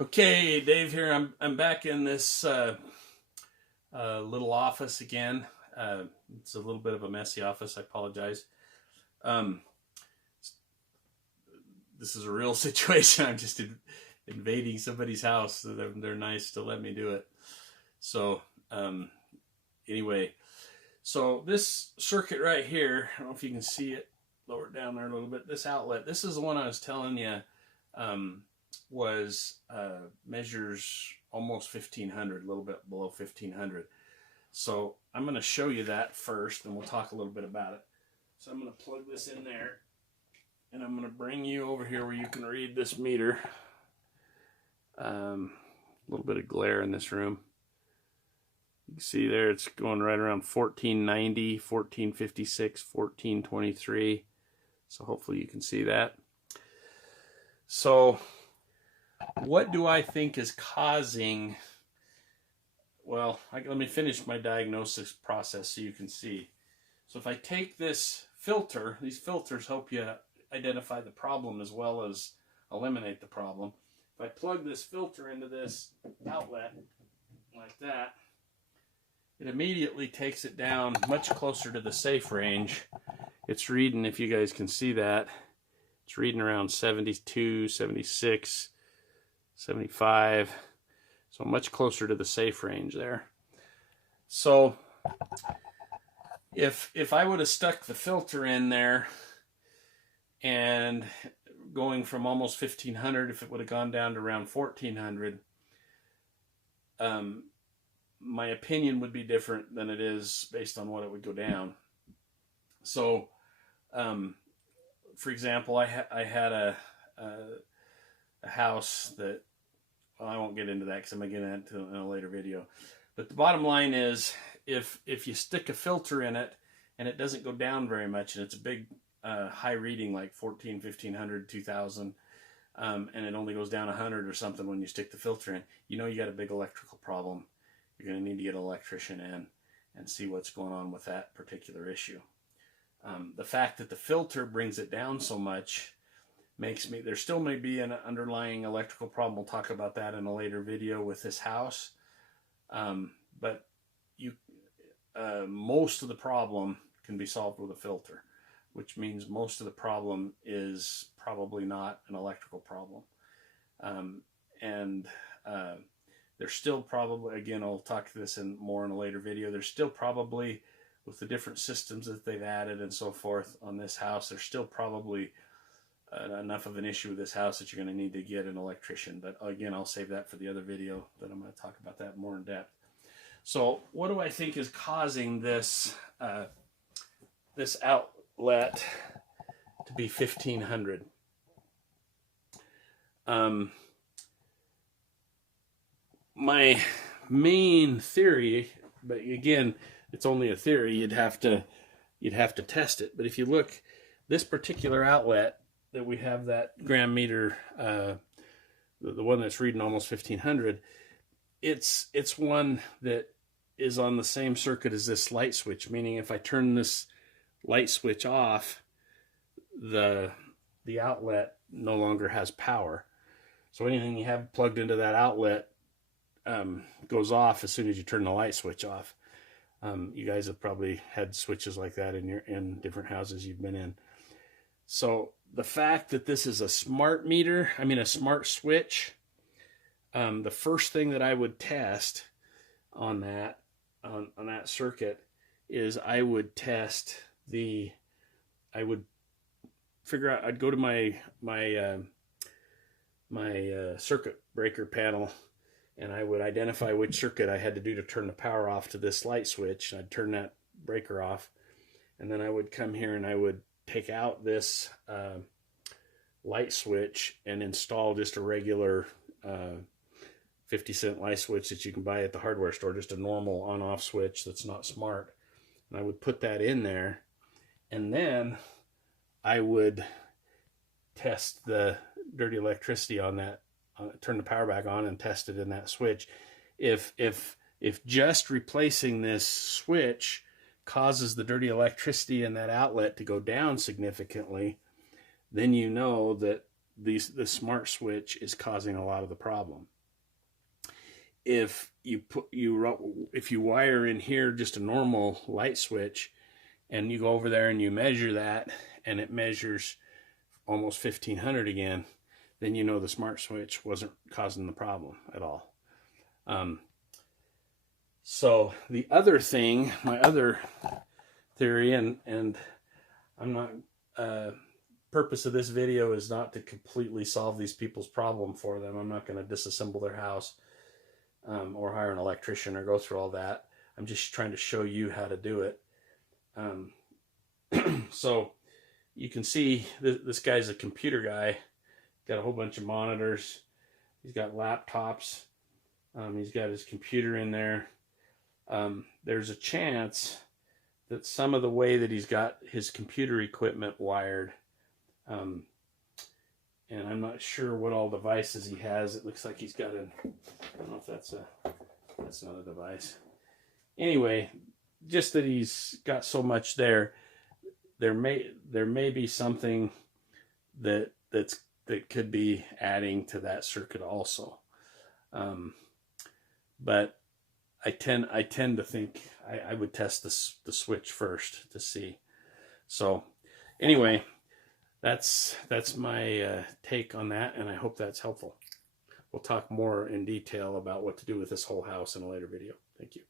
Okay, Dave here. I'm back in this little office again. It's a little bit of a messy office. I apologize. Um, this is a real situation. I'm just invading somebody's house. So they're nice to let me do it. So anyway, so this circuit right here, I don't know if you can see it, lower it down there a little bit. This outlet, this is the one I was telling you was measures almost 1500, a little bit below 1500. So I'm going to show you that first, and we'll talk a little bit about it. So I'm going to plug this in there, and I'm going to bring you over here where you can read this meter. A little bit of glare in this room. You can see there it's going right around 1490, 1456, 1423. So hopefully you can see that. So what do I think is causing, well, let me finish my diagnosis process so you can see. So if I take this filter, these filters help you identify the problem as well as eliminate the problem. If I plug this filter into this outlet like that, it immediately takes it down much closer to the safe range. It's reading, if you guys can see that, it's reading around 72, 76, 75, so much closer to the safe range there. So if I would have stuck the filter in there and going from almost 1500, if it would have gone down to around 1400, my opinion would be different than it is based on what it would go down. So for example, I had a house that, well, I won't get into that because I'm going to get into it in a later video. But the bottom line is, if you stick a filter in it and it doesn't go down very much, and it's a big high reading like 14, 1500, 2000, and it only goes down 100 or something when you stick the filter in, you know you got a big electrical problem. You're going to need to get an electrician in and see what's going on with that particular issue. The fact that the filter brings it down so much makes me, there still may be an underlying electrical problem. We'll talk about that in a later video with this house. But most of the problem can be solved with a filter, which means most of the problem is probably not an electrical problem. There's still probably, again, I'll talk to this more in a later video, there's still probably, with the different systems that they've added and so forth on this house, there's still probably enough of an issue with this house that you're going to need to get an electrician. But again, I'll save that for the other video, that I'm going to talk about that more in depth. So what do I think is causing this this outlet to be 1500? My main theory, but again, it's only a theory, you'd have to test it. But if you look, this particular outlet that we have, that gram meter, the one that's reading almost 1500, it's one that is on the same circuit as this light switch, meaning if I turn this light switch off, the outlet no longer has power. So anything you have plugged into that outlet goes off as soon as you turn the light switch off. You guys have probably had switches like that in different houses you've been in. So the fact that this is a smart meter, a smart switch, the first thing that I would test on that circuit is I would figure out, I'd go to my circuit breaker panel, and I would identify which circuit I had to do to turn the power off to this light switch. I'd turn that breaker off, and then I would come here and I would take out this light switch and install just a regular 50-cent light switch that you can buy at the hardware store, just a normal on-off switch that's not smart. And I would put that in there, and then I would test the dirty electricity on that, turn the power back on and test it in that switch. If just replacing this switch causes the dirty electricity in that outlet to go down significantly, then you know that the smart switch is causing a lot of the problem. If you wire in here just a normal light switch, and you go over there and you measure that, and it measures almost 1500 again, then you know the smart switch wasn't causing the problem at all. So the other thing, my other theory, and I'm not, purpose of this video is not to completely solve these people's problem for them. I'm not going to disassemble their house or hire an electrician or go through all that. I'm just trying to show you how to do it. So you can see this guy's a computer guy. Got a whole bunch of monitors. He's got laptops. He's got his computer in there. There's a chance that some of the way that he's got his computer equipment wired, and I'm not sure what all devices he has. It looks like he's got I don't know if that's not a device. Anyway, just that he's got so much there. There may be something that could be adding to that circuit also. But I tend to think I would test the switch first to see. So anyway, that's my take on that, and I hope that's helpful. We'll talk more in detail about what to do with this whole house in a later video. Thank you.